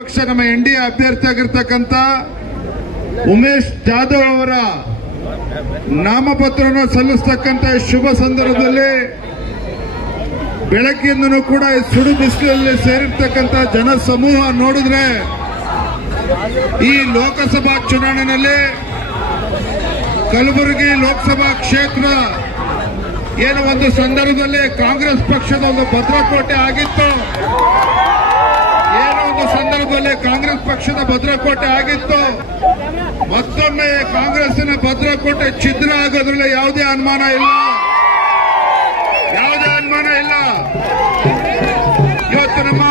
ಪಕ್ಷ ನಮ್ಮ ಎನ್ಡಿಎ ಅಭ್ಯರ್ಥಿಯಾಗಿರ್ತಕ್ಕಂಥ ಉಮೇಶ್ ಜಾಧವ್ ಅವರ ನಾಮಪತ್ರವನ್ನು ಸಲ್ಲಿಸತಕ್ಕಂಥ ಶುಭ ಸಂದರ್ಭದಲ್ಲಿ ಬೆಳಗ್ಗೆಯಿಂದನೂ ಕೂಡ ಸುಡು ಬಿಸಿಲಲ್ಲಿ ಸೇರಿರ್ತಕ್ಕಂಥ ಜನ ಸಮೂಹ ನೋಡಿದ್ರೆ ಈ ಲೋಕಸಭಾ ಚುನಾವಣೆಯಲ್ಲಿ ಕಲಬುರಗಿ ಲೋಕಸಭಾ ಕ್ಷೇತ್ರ ಏನು ಒಂದು ಸಂದರ್ಭದಲ್ಲಿ ಕಾಂಗ್ರೆಸ್ ಪಕ್ಷದ ಒಂದು ಭದ್ರಕೋಟೆ ಆಗಿತ್ತು, ಏನೋ ಒಂದು ಸಂದರ್ಭದಲ್ಲಿ ಕಾಂಗ್ರೆಸ್ ಪಕ್ಷದ ಭದ್ರಕೋಟೆ ಆಗಿತ್ತು. ಮತ್ತೊಮ್ಮೆ ಕಾಂಗ್ರೆಸ್ಸಿನ ಭದ್ರಕೋಟೆ ಛಿದ್ರ ಆಗೋದ್ರಲ್ಲಿ ಯಾವುದೇ ಅನುಮಾನ ಇಲ್ಲ. ಇವತ್ತು ನಮ್ಮ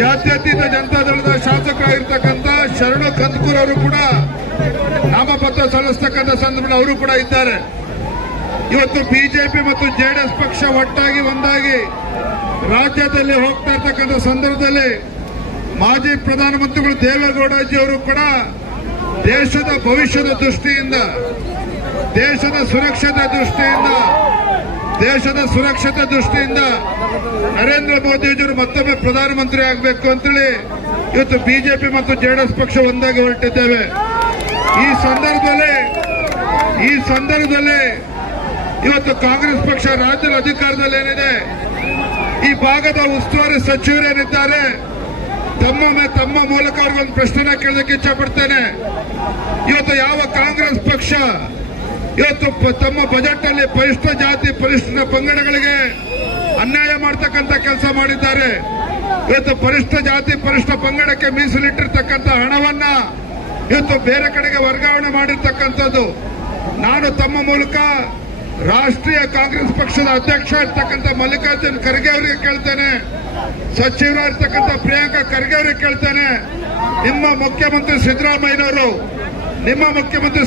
ಜಾತ್ಯತೀತ ಜನತಾದಳದ ಶಾಸಕರಾಗಿರ್ತಕ್ಕಂಥ ಶರಣು ಕಂದಕೂರ್ ಅವರು ಕೂಡ ನಾಮಪತ್ರ ಸಲ್ಲಿಸತಕ್ಕಂಥ ಸಂದರ್ಭದಲ್ಲಿ ಅವರು ಕೂಡ ಇದ್ದಾರೆ. ಇವತ್ತು ಬಿಜೆಪಿ ಮತ್ತು ಜೆಡಿಎಸ್ ಪಕ್ಷ ಒಟ್ಟಾಗಿ ಒಂದಾಗಿ ರಾಜ್ಯದಲ್ಲಿ ಹೋಗ್ತಾ ಇರ್ತಕ್ಕಂಥ ಸಂದರ್ಭದಲ್ಲಿ ಮಾಜಿ ಪ್ರಧಾನಮಂತ್ರಿಗಳು ದೇವೇಗೌಡಜಿ ಅವರು ಕೂಡ ದೇಶದ ಭವಿಷ್ಯದ ದೃಷ್ಟಿಯಿಂದ, ದೇಶದ ಸುರಕ್ಷತೆ ದೃಷ್ಟಿಯಿಂದ ನರೇಂದ್ರ ಮೋದಿಜಿಯವರು ಮತ್ತೊಮ್ಮೆ ಪ್ರಧಾನಮಂತ್ರಿ ಆಗಬೇಕು ಅಂತೇಳಿ ಇವತ್ತು ಬಿಜೆಪಿ ಮತ್ತು ಜೆಡಿಎಸ್ ಪಕ್ಷ ಒಂದಾಗಿ ಹೊರಟಿದ್ದೇವೆ. ಈ ಸಂದರ್ಭದಲ್ಲಿ ಇವತ್ತು ಕಾಂಗ್ರೆಸ್ ಪಕ್ಷ ರಾಜ್ಯದ ಅಧಿಕಾರದಲ್ಲಿ ಏನಿದೆ, ಈ ಭಾಗದ ಉಸ್ತುವಾರಿ ಸಚಿವರೇನಿದ್ದಾರೆ ತಮ್ಮ ಮೂಲಕ ಅವ್ರಿಗೊಂದು ಪ್ರಶ್ನೆ ಕೇಳೋದಕ್ಕೆ ಇಚ್ಛಪಡ್ತೇನೆ. ಇವತ್ತು ಯಾವ ಕಾಂಗ್ರೆಸ್ ಪಕ್ಷ ಇವತ್ತು ತಮ್ಮ ಬಜೆಟ್ ಅಲ್ಲಿ ಪರಿಶಿಷ್ಟ ಜಾತಿ ಪರಿಶಿಷ್ಟ ಪಂಗಡಗಳಿಗೆ ಅನ್ಯಾಯ ಮಾಡತಕ್ಕಂಥ ಕೆಲಸ ಮಾಡಿದ್ದಾರೆ. ಇವತ್ತು ಪರಿಶಿಷ್ಟ ಜಾತಿ ಪರಿಶಿಷ್ಟ ಪಂಗಡಕ್ಕೆ ಮೀಸಲಿಟ್ಟಿರ್ತಕ್ಕಂಥ ಹಣವನ್ನ ಇವತ್ತು ಬೇರೆ ಕಡೆಗೆ ವರ್ಗಾವಣೆ ಮಾಡಿರ್ತಕ್ಕಂಥದ್ದು. ನಾನು ತಮ್ಮ ಮೂಲಕ ರಾಷ್ಟ್ರೀಯ ಕಾಂಗ್ರೆಸ್ ಪಕ್ಷದ ಅಧ್ಯಕ್ಷ ಇರ್ತಕ್ಕಂಥ ಮಲ್ಲಿಕಾರ್ಜುನ್ ಖರ್ಗೆ ಅವರಿಗೆ ಕೇಳ್ತೇನೆ, ಸಚಿವರಾಗಿರ್ತಕ್ಕಂಥ ಪ್ರಿಯಾಂಕಾ ಖರ್ಗೆ ಅವರಿಗೆ ಕೇಳ್ತೇನೆ, ನಿಮ್ಮ ಮುಖ್ಯಮಂತ್ರಿ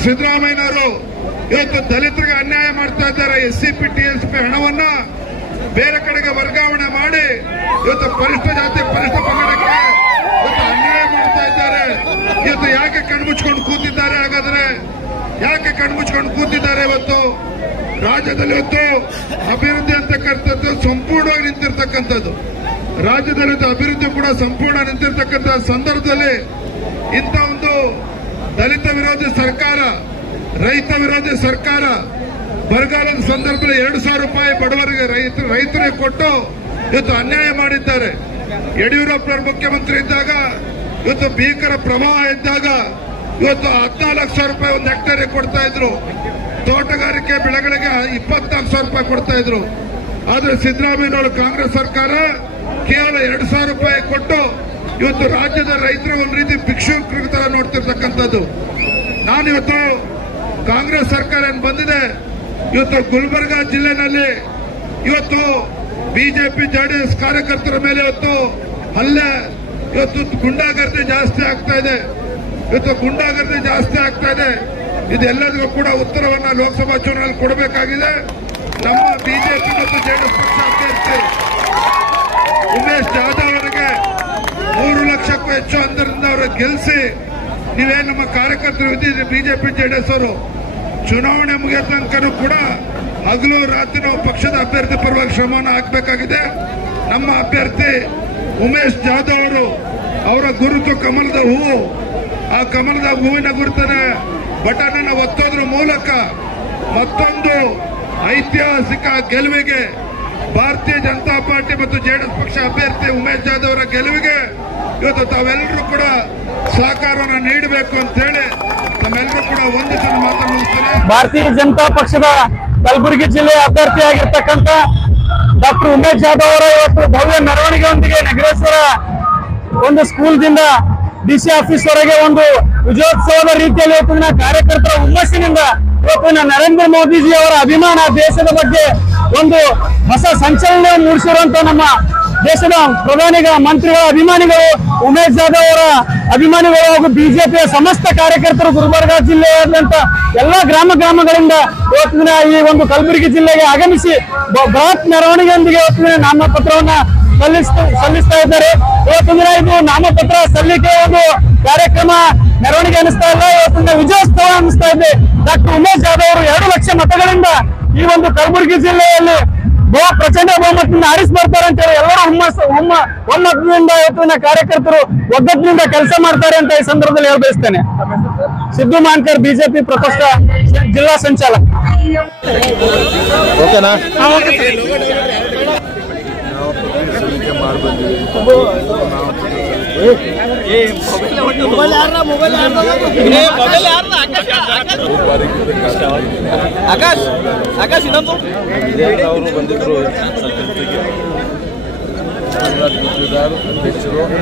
ಸಿದ್ದರಾಮಯ್ಯನವರು ಇವತ್ತು ದಲಿತರಿಗೆ ಅನ್ಯಾಯ ಮಾಡ್ತಾ ಇದ್ದಾರೆ. ಎಸ್ಸಿಪಿ ಟಿಎಸ್ಪಿ ಹಣವನ್ನ ಬೇರೆ ಕಡೆಗೆ ವರ್ಗಾವಣೆ ಮಾಡಿ ಇವತ್ತು ಪರಿಶಿಷ್ಟ ಜಾತಿ ಪರಿಶಿಷ್ಟ ಪಂಗಡಕ್ಕೆ ಇವತ್ತು ಅನ್ಯಾಯ ಮಾಡ್ತಾ ಇದ್ದಾರೆ. ಇವತ್ತು ಯಾಕೆ ಕಣ್ಮುಚ್ಕೊಂಡು ಕೂತಿದ್ದಾರೆ? ಹಾಗಾದ್ರೆ ಯಾಕೆ ಕಣ್ಮುಚ್ಕೊಂಡು ಕೂತಿದ್ದಾರೆ? ಇವತ್ತು ರಾಜ್ಯದಲ್ಲಿ ಇವತ್ತು ಅಭಿವೃದ್ಧಿ ಅಂತಕ್ಕಂಥದ್ದು ಸಂಪೂರ್ಣವಾಗಿ ನಿಂತಿರ್ತಕ್ಕಂಥದ್ದು, ರಾಜ್ಯದಲ್ಲಿ ಅಭಿವೃದ್ಧಿ ಕೂಡ ಸಂಪೂರ್ಣ ನಿಂತಿರ್ತಕ್ಕಂಥ ಸಂದರ್ಭದಲ್ಲಿ ಇಂಥ ಒಂದು ದಲಿತ ವಿರೋಧಿ ಸರ್ಕಾರ, ರೈತ ವಿರೋಧಿ ಸರ್ಕಾರ ಬರಗಾಲದ ಸಂದರ್ಭದಲ್ಲಿ 2,000 ರೂಪಾಯಿ ಬಡವರಿಗೆ ರೈತರಿಗೆ ಕೊಟ್ಟು ಇವತ್ತು ಅನ್ಯಾಯ ಮಾಡಿದ್ದಾರೆ. ಯಡಿಯೂರಪ್ಪನವರು ಮುಖ್ಯಮಂತ್ರಿ ಇದ್ದಾಗ ಇವತ್ತು ಭೀಕರ ಪ್ರವಾಹ ಇದ್ದಾಗ ಇವತ್ತು 14,00,000 ರೂಪಾಯಿ ಒಂದು ಹೆಕ್ಟೇರ್ ಕೊಡ್ತಾ ಇದ್ರು. ತೋಟಗಾರಿಕೆ ಬೆಳೆಗಳಿಗೆ 24,000 ರೂಪಾಯಿ ಕೊಡ್ತಾ ಇದ್ರು. ಆದ್ರೆ ಸಿದ್ದರಾಮಯ್ಯನವರು ಕಾಂಗ್ರೆಸ್ ಸರ್ಕಾರ ಕೇವಲ 2,000 ರೂಪಾಯಿ ಕೊಟ್ಟು ಇವತ್ತು ರಾಜ್ಯದ ರೈತರ ಒಂದು ರೀತಿ ಭಿಕ್ಷುಕರ ತರ ನೋಡ್ತಿರ್ತಕ್ಕಂಥದ್ದು. ನಾನಿವತ್ತು ಕಾಂಗ್ರೆಸ್ ಸರ್ಕಾರ ಏನು ಬಂದಿದೆ, ಇವತ್ತು ಗುಲ್ಬರ್ಗಾ ಜಿಲ್ಲೆನಲ್ಲಿ ಇವತ್ತು ಬಿಜೆಪಿ ಜೆಡಿಎಸ್ ಕಾರ್ಯಕರ್ತರ ಮೇಲೆ ಇವತ್ತು ಹಲ್ಲೆ, ಇವತ್ತು ಗುಂಡಾಗರ್ದಿ ಜಾಸ್ತಿ ಆಗ್ತಾ ಇದೆ. ಇದೆಲ್ಲದಕ್ಕೂ ಕೂಡ ಉತ್ತರವನ್ನ ಲೋಕಸಭಾ ಚುನಾವಣೆಯಲ್ಲಿ ಕೊಡಬೇಕಾಗಿದೆ. ನಮ್ಮ ಬಿಜೆಪಿ ಮತ್ತು ಜೆಡಿಎಸ್ ಪಕ್ಷ ಅಭ್ಯರ್ಥಿ ಉಮೇಶ್ ಜಾಧವ್ ಅವರಿಗೆ 3 ಲಕ್ಷಕ್ಕೂ ಹೆಚ್ಚು ಅಂತರದಿಂದ ಅವರು ಗೆಲ್ಲಿಸಿ, ನೀವೇನು ನಮ್ಮ ಕಾರ್ಯಕರ್ತರು ಇದ್ದೀರಿ ಬಿಜೆಪಿ ಜೆಡಿಎಸ್ ಅವರು, ಚುನಾವಣೆ ಮುಗಿಯ ತನಕನೂ ಕೂಡ ಹಗಲು ರಾತ್ರಿ ನಾವು ಪಕ್ಷದ ಅಭ್ಯರ್ಥಿ ಪರವಾಗಿ ಶ್ರಮವನ್ನು ಹಾಕಬೇಕಾಗಿದೆ. ನಮ್ಮ ಅಭ್ಯರ್ಥಿ ಉಮೇಶ್ ಜಾಧವ್ ಅವರು, ಅವರ ಗುರುತು ಕಮಲದ ಹೂವು, ಆ ಕಮಲದ ಹೂವಿನ ಗುರುತನ ಬಟನ್ ಅನ್ನು ಒತ್ತೋದ್ರ ಮೂಲಕ ಮತ್ತೊಂದು ಐತಿಹಾಸಿಕ ಗೆಲುವಿಗೆ ಭಾರತೀಯ ಜನತಾ ಪಾರ್ಟಿ ಮತ್ತು ಜೆಡಿಎಸ್ ಪಕ್ಷ ಅಭ್ಯರ್ಥಿ ಉಮೇಶ್ ಜಾಧವ್ ಅವರ ಗೆಲುವಿಗೆ ಇವತ್ತು ತಾವೆಲ್ಲರೂ ಕೂಡ ಸಹಕಾರವನ್ನು ನೀಡಬೇಕು ಅಂತ ಹೇಳಿ ತಮ್ಮೆಲ್ಲರೂ ಕೂಡ ಒಂದು ಸಲ ಮಾತನಾಡುತ್ತೇನೆ. ಭಾರತೀಯ ಜನತಾ ಪಕ್ಷದ ಕಲಬುರಗಿ ಜಿಲ್ಲೆಯ ಅಭ್ಯರ್ಥಿಯಾಗಿರ್ತಕ್ಕಂಥ ಡಾಕ್ಟರ್ ಉಮೇಶ್ ಜಾಧವ್ ಅವರ ಇವತ್ತು ಭವ್ಯ ಮೆರವಣಿಗೆಯೊಂದಿಗೆ ನಗರೇಶ್ವರ ಒಂದು ಸ್ಕೂಲ್ದಿಂದ ಡಿಸಿ ಆಫೀಸ್ ವರೆಗೆ ಒಂದು ವಿಜಯೋತ್ಸವದ ರೀತಿಯಲ್ಲಿ ಇವತ್ತಿನ ಕಾರ್ಯಕರ್ತರ ಹುಮ್ಮಸ್ಸಿನಿಂದ ಇವತ್ತಿನ ನರೇಂದ್ರ ಮೋದಿಜಿ ಅವರ ಅಭಿಮಾನ, ದೇಶದ ಬಗ್ಗೆ ಒಂದು ಹೊಸ ಸಂಚಲನ ಮೂಡಿಸಿರುವಂತ ನಮ್ಮ ದೇಶದ ಮಂತ್ರಿಗಳ ಅಭಿಮಾನಿಗಳು, ಉಮೇಶ್ ಜಾಧವ್ ಅವರ ಅಭಿಮಾನಿಗಳು ಹಾಗೂ ಬಿಜೆಪಿಯ ಸಮಸ್ತ ಕಾರ್ಯಕರ್ತರು ಗುಲ್ಬರ್ಗಾ ಜಿಲ್ಲೆಯಾದ್ಯಂತ ಎಲ್ಲಾ ಗ್ರಾಮಗಳಿಂದ ಇವತ್ತಿನ ಈ ಒಂದು ಕಲಬುರಗಿ ಜಿಲ್ಲೆಗೆ ಆಗಮಿಸಿ ಬೃಹತ್ ಮೆರವಣಿಗೆಯೊಂದಿಗೆ ಇವತ್ತಿನ ನಾಮಪತ್ರವನ್ನ ಸಲ್ಲಿಸ್ತಾ ಇದ್ದಾರೆ. ಇವತ್ತಿನ ಇದು ನಾಮಪತ್ರ ಸಲ್ಲಿಕೆ ಒಂದು ಕಾರ್ಯಕ್ರಮ ಮೆರವಣಿಗೆ ಅನಿಸ್ತಾ ಇಲ್ಲ, ಇವತ್ತಿನ ವಿಜಯೋತ್ಸವ ಅನಿಸ್ತಾ ಇದೆ. ಡಾಕ್ಟರ್ ಉಮೇಶ್ ಜಾಧವ್ ಅವರು 2 ಲಕ್ಷ ಮತಗಳಿಂದ ಈ ಒಂದು ಕಲಬುರಗಿ ಜಿಲ್ಲೆಯಲ್ಲಿ ಪ್ರಚಂಡ ಬಹುಮತದಿಂದ ಆರಿಸಿ ಬರ್ತಾರೆ ಅಂತ ಹೇಳಿ ಎಲ್ಲರೂ ಒಮ್ಮತದಿಂದ ಇವತ್ತಿನ ಕಾರ್ಯಕರ್ತರು ಒಗ್ಗಟ್ಟಿನಿಂದ ಕೆಲಸ ಮಾಡ್ತಾರೆ ಅಂತ ಈ ಸಂದರ್ಭದಲ್ಲಿ ಹೇಳಬಯಸ್ತೇನೆ. ಸಿದ್ದು ಮಾನ್ಕರ್, ಬಿಜೆಪಿ ಪ್ರಕೋಷ್ಠ ಜಿಲ್ಲಾ ಸಂಚಾಲಕ. ಓಕೆನಾ? ಆಕಾಶ್ ಇನ್ನೊಂದು ಅವರು ಬಂದಿದ್ರು ಗುತ್ತಿದಾರ್ ಅಧ್ಯಕ್ಷರು ಅವರು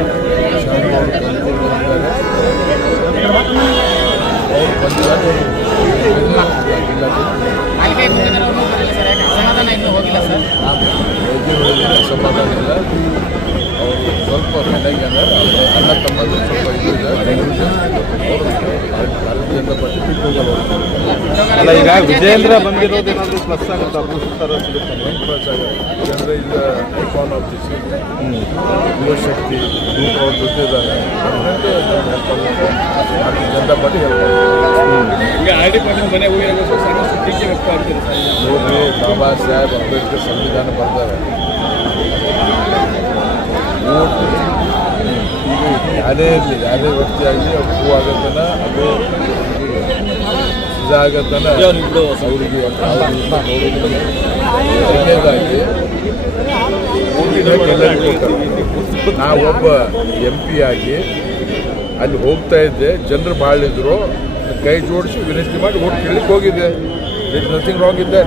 ಬಂದಿದ್ದಾರೆ. ಸಮಾಧಾನ ಇಲ್ಲ. ಅವರು ಸ್ವಲ್ಪ ಮನೆಗೆ ಅಣ್ಣ ತಮ್ಮಂದು ಸ್ವಲ್ಪ ಇದು ಇದೆ. ಅವರು ಭಾರತೀಯ ಜನತಾ ಪಾರ್ಟಿ ಬಿಟ್ಟು ಹೋಗಲ್ಲ. ಅಲ್ಲ, ಈಗ ವಿಜೇಂದ್ರ ಬಂದಿರೋದೇನಾದ್ರೂ ಪ್ಲಸ್ ಆಗುತ್ತೆ, ಪ್ಲಸ್ ಆಗುತ್ತೆ. ಜನರ ಇಲ್ಲ ಐಕಾನ್ ಆಫ್ ದಿಸ್ ಯುವ ಶಕ್ತಿ ಗ್ರೂಪ್ ಅವ್ರ ಜೊತೆ ಇದ್ದಾರೆ. ಭಾರತೀಯ ಜನತಾ ಪಾರ್ಟಿ ನೋಡ್ರಿ, ಬಾಬಾ ಸಾಹೇಬ್ ಅಂಬೇಡ್ಕರ್ ಸಂವಿಧಾನ ಬರ್ತಾರೆ. ಯಾರೇ ಇರಲಿ, ಯಾರೇ ವ್ಯಕ್ತಿ ಆಗಲಿ ಹೂ ಆಗತ್ತನ ಅದು ಇದಾಗತ್ತನ ಅವರಿಗೆ ಎರಡನೇದಾಗಿ ಎಲ್ಲರಿಗೂ ಕೊಡ್ತಾರೆ. ನಾವೊಬ್ಬ MP ಆಗಿ ಅಲ್ಲಿ ಹೋಗ್ತಾ ಇದ್ದೆ, ಜನರು ಭಾಳ ಇದ್ರು, ಕೈ ಜೋಡಿಸಿ ವಿನಂತಿ ಮಾಡಿ ಓಟ್ ಕೇಳಲಿಕ್ಕೆ ಹೋಗಿದ್ದೆ. ನಥಿಂಗ್ ರಾಂಗ್ ಇದ್ದೆ.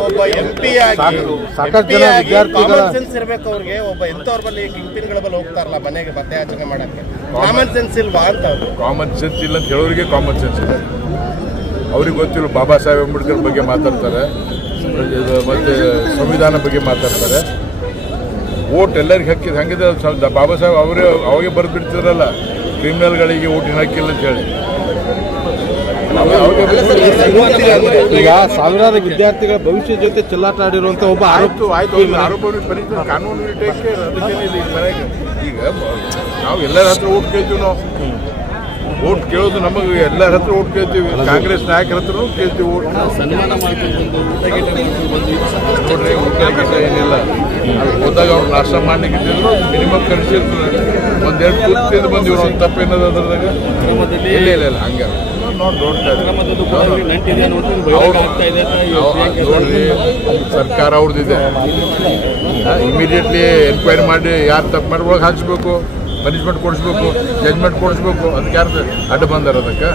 ಒಬ್ಬ MP ಆಗಿ ಸಾಕಷ್ಟು ಜನ ವಿದ್ಯಾರ್ಥಿಗಳ ಸೆನ್ಸ್ ಇರಬೇಕು ಅವ್ರಿಗೆ. ಒಬ್ಬ ಎಂತವ್ರ ಬಲ್ಲಿ ಕಿಂಗ್ಪಿನ್ಗಳ ಬಲ್ಲಿ ಹೋಗ್ತಾರಲ್ಲ ಮನೆಗೆ ಮತಯಾಚನೆ ಮಾಡಕ್ಕೆ, ಕಾಮನ್ ಸೆನ್ಸ್ ಇಲ್ವಾ ಅಂತ. ಕಾಮನ್ ಸೆನ್ಸ್ ಇಲ್ಲ ಅಂತ ಹೇಳೋರಿಗೆ ಕಾಮನ್ ಸೆನ್ಸ್ ಇದೆ. ಅವ್ರಿಗೆ ಗೊತ್ತಿಲ್ಲ. ಬಾಬಾ ಸಾಹೇಬ್ ಅಂಬೇಡ್ಕರ್ ಬಗ್ಗೆ ಮಾತಾಡ್ತಾರೆ, ಮತ್ತೆ ಸಂವಿಧಾನ ಬಗ್ಗೆ ಮಾತಾಡ್ತಾರೆ. ಓಟ್ ಎಲ್ಲರಿಗೆ ಹಕ್ಕಿದೆ. ಹಂಗಿದ್ರೆ ಬಾಬಾ ಸಾಹೇಬ್ ಅವರೇ ಅವಾಗೆ ಬರೆದು ಬಿಡ್ತಿರಲ್ಲ, ಕ್ರಿಮಿನಲ್ಗಳಿಗೆ ಓಟಿನ ಹಕ್ಕಿಲ್ಲ ಅಂತ ಹೇಳಿ. ಈಗ ಸಾವಿರಾರು ವಿದ್ಯಾರ್ಥಿಗಳ ಭವಿಷ್ಯ ಜೊತೆ ಚೆಲ್ಲಾಟ ಆಡಿರುವಂತ ಒಬ್ಬ ಆರೋಪ ಕಾನೂನು ಈಗ ನಾವು ಎಲ್ಲರ ಹತ್ರ ಓಟ್ ಕೇಳ್ತೀವಿ. ನಾವು ಓಟ್ ಕೇಳೋದು ನಮಗೆ ಎಲ್ಲರ ಹತ್ರ ಓಟ್ ಕೇಳ್ತೀವಿ. ಕಾಂಗ್ರೆಸ್ ನಾಯಕರ ಹತ್ರ ಕೇಳ್ತೀವಿ ಓಟ್. ನೋಡ್ರಿ, ಊಟ ಗೀಟ ಏನಿಲ್ಲ. ಅಲ್ಲಿ ಹೋದಾಗ ಅವ್ರು ನಾಷ್ಟ ಮಾಡ್ಲಿಕ್ಕಿದ್ರು ಮಿನಿಮಮ್ ಕರೆಸಿರ್ತಾರೆ. ಒಂದೆರಡು ಕೂತಿದ್ದು ಬಂದಿವ್ರು. ಒಂದು ತಪ್ಪೇನದ ಅದ್ರದಾಗ ಇಲ್ಲ ಹಂಗ ನೋಡ್ರಿ. ಸರ್ಕಾರ ಅವ್ರದ್ದಿದೆ, ಇಮಿಡಿಯೇಟ್ಲಿ ಎನ್ಕ್ವೈರಿ ಮಾಡಿ ಯಾರು ತಪ್ಪು ಮಾಡ್ಬೋದು ಹಾಕ್ಸ್ಬೇಕು, ಪನಿಷ್ಮೆಂಟ್ ಕೊಡಿಸ್ಬೇಕು, ಜಜ್ಮೆಂಟ್ ಕೊಡಿಸ್ಬೇಕು. ಅದಕ್ಕೆ ಯಾರು ಅಡ್ಡ ಬಂದಾರ? ಅದಕ್ಕೆ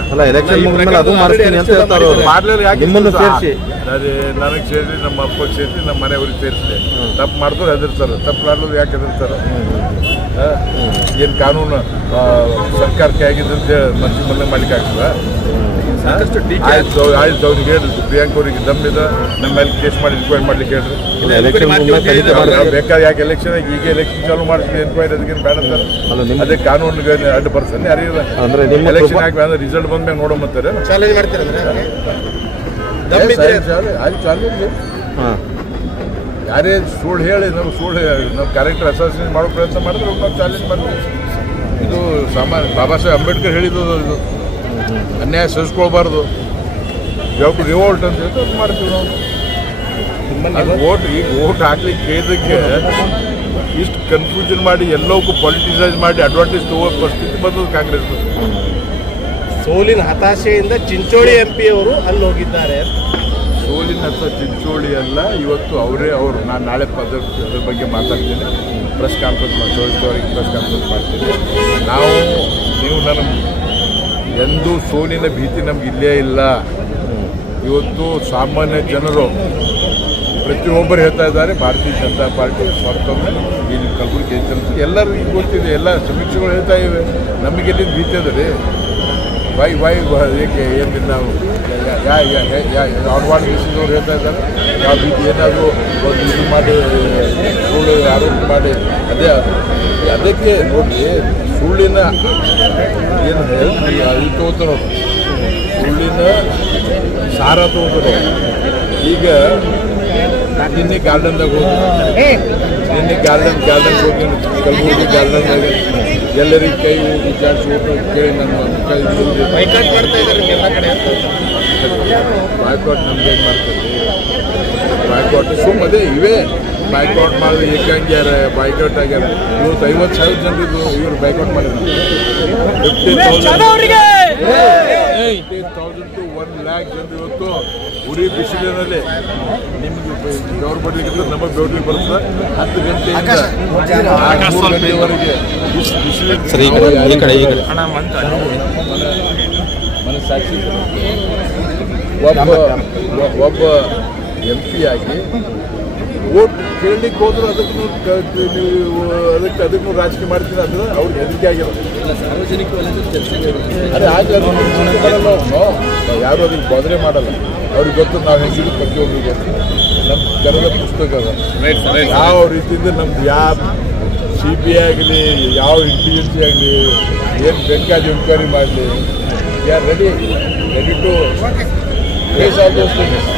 ಅದೇ ನನಗೆ ಸೇರಿಸಿ, ನಮ್ಮ ಅಪ್ಪಗೆ ಸೇರಿಸಿ, ನಮ್ಮ ಮನೆಯವ್ರಿಗೆ ಸೇರಿಸಿದೆ. ತಪ್ಪು ಮಾಡಿದ್ರು ಹೆದರ್ತಾರೆ. ತಪ್ಪು ಮಾಡಿದ್ರು ಯಾಕೆ ಹೆದರ್ತಾರೆ? ಏನು ಕಾನೂನು ಸರ್ಕಾರಕ್ಕೆ ಆಗಿದೆ ಅಂತ ಹೇಳಿ ಮಂತ್ರಿ ಮನೆ ಮಾಡ್ಲಿಕ್ಕೆ ಆಗ್ತದ? ಆಯ್ತು ಅವ್ರಿಗೆ ಹೇಳ್ರಿ, ಪ್ರಿಯಾಂಕ್ ಅವ್ರಿಗೆ ದಮ್ಮಿದ ನಮ್ಮ ಮೇಲೆ ಕೇಸ್ ಮಾಡಿ ಎನ್ಕ್ವೈರಿ ಮಾಡ್ಲಿಕ್ಕೆ ಹೇಳ್ರಿ. ಬೇಕಾದ್ರೆ ಯಾಕೆ ಎಲೆಕ್ಷನ್ ಈಗ ಎಲೆಕ್ಷನ್ ಚಾಲು ಮಾಡಿಸ್ಲಿ ಎನ್ಕ್ವೈರಿ ಅದಕ್ಕೇನು ಬೇಡ ಅಂತಾರೆ. ಅದೇ ಕಾನೂನಿಗೆ ಅಡ್ಡ ಬರ್ತಾನೆ ಯಾರಿಲ್ಲ. ಎಲೆಕ್ಷನ್ ಹಾಕಿ ಅಂದ್ರೆ ರಿಸಲ್ಟ್ ಬಂದ್ಮೇಲೆ ನೋಡೋಮಂತಾರೆ. ಚಾಲೆಂಜ್ ಮಾಡ್ತಾರೆ ಯಾರೇ ಸುಳ್ಳು ಹೇಳಿ ನಾವು ನಮ್ಮ ಕ್ಯಾರೆಕ್ಟರ್ ಅಸಾಸಿನೇಟ್ ಮಾಡೋ ಪ್ರಯತ್ನ ಮಾಡಿದ್ರೆ ನಾವು ಚಾಲೆಂಜ್ ಮಾಡ್ತೀವಿ. ಇದು ಸಾಮಾನ್ಯ ಬಾಬಾ ಸಾಹೇಬ್ ಅಂಬೇಡ್ಕರ್ ಹೇಳಿದ್ದು. ಇದು ಅನ್ಯಾಯ ಸಹಿಸ್ಕೊಳ್ಬಾರ್ದು. ಯಾವತ್ತು ರಿವೋಲ್ಟ್ ಅಂತ ಹೇಳ್ತು ಅದು ಮಾಡ್ತೀವಿ ನಾವು. ಓಟ್ ಹಾಕ್ಲಿಕ್ಕೆ ಕೇಳಿದಕ್ಕೆ ಇಷ್ಟು ಕನ್ಫ್ಯೂಷನ್ ಮಾಡಿ ಎಲ್ಲವಕ್ಕೂ ಪೊಲಿಟಿಸೈಸ್ ಮಾಡಿ ಅಡ್ವಾಂಟೇಜ್ ತಗೋ ಪರಿಸ್ಥಿತಿ ಬಂದದ್ದು ಕಾಂಗ್ರೆಸ್. ಸೋಲಿನ ಹತಾಶೆಯಿಂದ ಚಿಂಚೋಳಿ MP ಅವರು ಅಲ್ಲಿ ಹೋಗಿದ್ದಾರೆ. ಸೋಲಿನ ಹತ್ರ ಚಿಂಚೋಳಿ ಅಲ್ಲ, ಇವತ್ತು ಅವರು ನಾನು ನಾಳೆ ಅದ್ರ ಬಗ್ಗೆ ಮಾತಾಡ್ತೀನಿ. ಪ್ರೆಸ್ ಕಾನ್ಫರೆನ್ಸ್ ಮಾಡಿ ಪ್ರೆಸ್ ಕಾನ್ಫರೆನ್ಸ್ ಮಾಡ್ತೀನಿ. ನೀವು ನನಗೆ ಎಂದೂ ಸೋಲಿನ ಭೀತಿ ನಮ್ಗೆ ಇಲ್ಲೇ ಇಲ್ಲ. ಇವತ್ತು ಸಾಮಾನ್ಯ ಜನರು ಪ್ರತಿಯೊಬ್ಬರು ಹೇಳ್ತಾ ಇದ್ದಾರೆ ಭಾರತೀಯ ಜನತಾ ಪಾರ್ಟಿ ಮತ್ತೊಮ್ಮೆ ಇಲ್ಲಿ ಕಲಬುರಗಿ ಗೆಲ್ತಂತ ಎಲ್ಲರಿಗೂ ಗೊತ್ತಿದೆ. ಎಲ್ಲ ಸಮೀಕ್ಷೆಗಳು ಹೇಳ್ತಾ ಇವೆ. ನಮಗೆ ಎಲ್ಲಿಂದ ಭೀತಿ ಅದ ರೀ? ಏಕೆ ಏನು ನಾವು ಆರ್ವಾಡ್ ದೇಶದವ್ರು ಹೇಳ್ತಾ ಇದ್ದಾರೆ ಯಾವ ಭೀತಿ ಏನಾದರೂ ಒಂದು ಇದು ಮಾಡಿ ಸುಳ್ಳು ಆರೋಪ ಮಾಡಿ ಅದಕ್ಕೆ ನೋಡಿ ಸುಳ್ಳಿನ ಏನು ಇದು ತಗೋತಾರೋ ಸುಳ್ಳಿನ ಸಾರ ತಗೋತಾರೋ. ಈಗ ನಿನ್ನೆ ಗಾರ್ಡನ್ದಾಗ ಹೋಗಿ ಕಲಬುರಗಿ ಗಾರ್ಡನ್ದಾಗ ಎಲ್ಲರಿಗೆ ಕೈ ವಿಚಾರಿಸಿ ಕೇಳಿ ನಮ್ಮ ಕೈ ಬೈಕಾಟ್ ಮಾಡ್ತಾ ಇದ್ದಾರೆ ಎಲ್ಲ ಕಡೆ. ಬಾಯ್ಕಾಟ್ ನಮ್ಗೆ ಮಾಡ್ತಾರೆ. ಬಾಯ್ಕಾಟ್ ಅದೇ ಇವೇ ಬಾಯ್ಕಾಟ್ ಮಾಡಿದ್ರೆ ಏಕಾಂಗ್ಯಾರ ಬಾಯ್ಕಾಟ್ ಆಗ್ಯಾರ. ಇವತ್ತು 50,000 ಜನರಿದ್ರು ಇವರು ಬಾಯ್ಕಾಟ್ ಮಾಡಿದ್ರು. 50,000 to 1,00,000 ಜನರು ಇವತ್ತು ಉರಿ ಬಿಸಿಲಿನಲ್ಲಿ ನಿಮ್ಗೆ ಗೌರ್ಮೆಂಟ್ ನಮಗೆ ಬೆವರಿಗೆ ಬರ್ತದೆ. 10 ಗಂಟೆಯಿಂದ 3 ಗಂಟೆವರೆಗೆ ಮನಸ್ಸಾಕ್ಷಿ ಒಬ್ಬ MP ಆಗಿ ವೋಟ್ ಕೇಳಲಿಕ್ಕೆ ಹೋದ್ರು ಅದಕ್ಕೂ ರಾಜಕೀಯ ಮಾಡ್ತೀನಿ ಅಂದ್ರೆ ಅವ್ರಿಗೆ ಹೆದರಿಕೆ ಆಗಿರೋದು. ಅದೇ ಆಗ ಯಾರು ಅದಕ್ಕೆ ಬದಲೇ ಮಾಡಲ್ಲ. ಅವ್ರಿಗೆ ಗೊತ್ತು ನಾವು ಹೆಂಗಿದ್ರು ಪ್ರತಿಯೊಬ್ಬರಿಗೆ ನಮ್ಮ ಕನ್ನಡ ಪುಸ್ತಕ ಯಾವ ರೀತಿಯಿಂದ ನಮ್ದು ಯಾವ CBI ಆಗಲಿ ಯಾವ ಇಂಟೆಲಿಜೆನ್ಸಿ ಆಗಲಿ ಏನು ಬೇಕಾದ ಎನ್ಕ್ವೈರಿ ಮಾಡಲಿ ಯಾರು ready to face all those things.